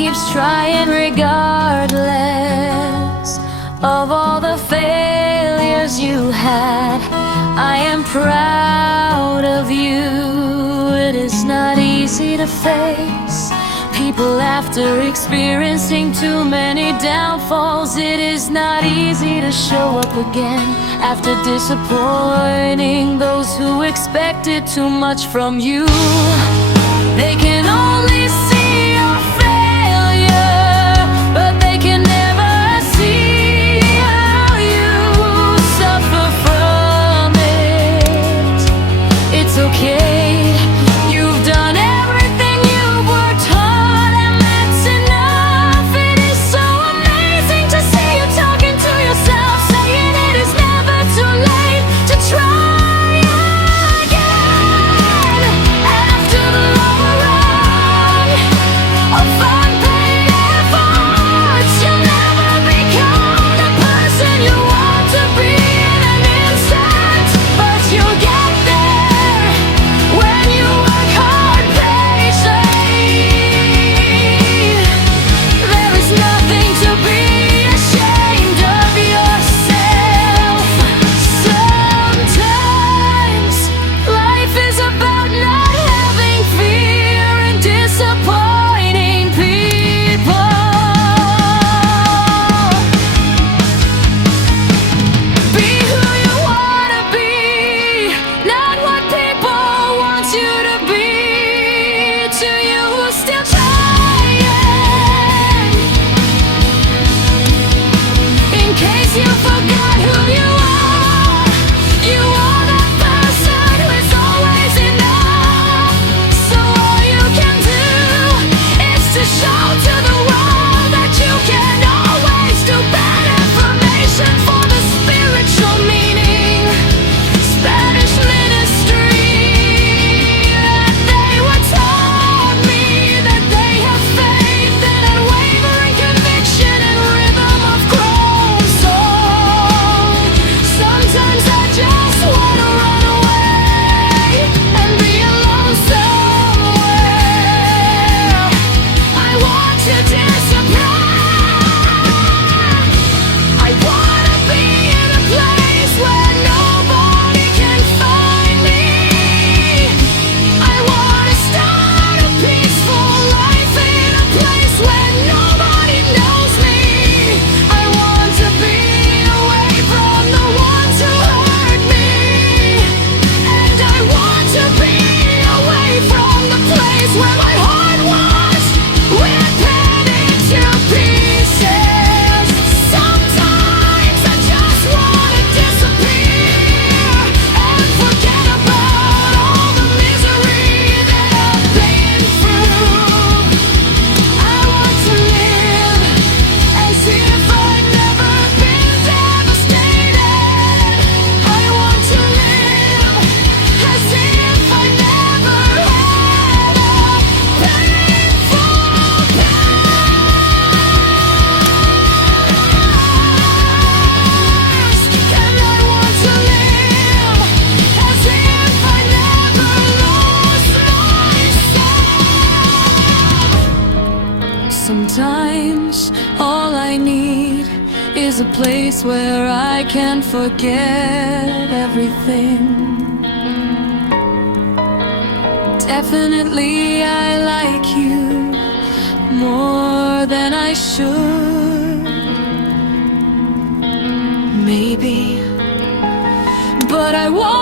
keeps trying regardless of all the failures you had. I am proud of you. It is not easy to face people after experiencing too many downfalls. It is not easy to show up again after disappointing those who expected too much from you. They can only see your failure, but they can never see how you suffer from it. It's okay. You've done everything you've worked hard, and that's enough. It is so amazing to see you talking to yourself, saying it is never too late to try again. After the long run of unpaid efforts, you'll never become the person you want to be in an instant, but you'll get there when you work hard patiently. There is nothing to be ashamed of yourself. Sometimes life is about not having fear and disappointing people. Be who you wanna be, not what people want you to be. To you who's still trying, in case you forgot who you are the person who is always enough. So all you can do is to show to the world that you can always do better. Information for the spiritual meaning, Spanish ministry, and they were taught me that they have faith and unwavering conviction and rhythm of chrome soul. Sometimes I just wanna run away and be alone somewhere. I want to disappear. I wanna be in a place where nobody can find me. I wanna start a peaceful life in a place where nobody knows me. I want to be away from the ones who hurt me, and I want to be away from the place where my heart was ripping into pieces. Sometimes I just wanna disappear and forget about all the misery that I've been through. I want to live as if I'd never been devastated. I want to live as if I never had a painful past. And I want to live as if I never lost myself. Sometimes all I need is a place where I can forget everything. Definitely I like you more than I should, maybe, but I won't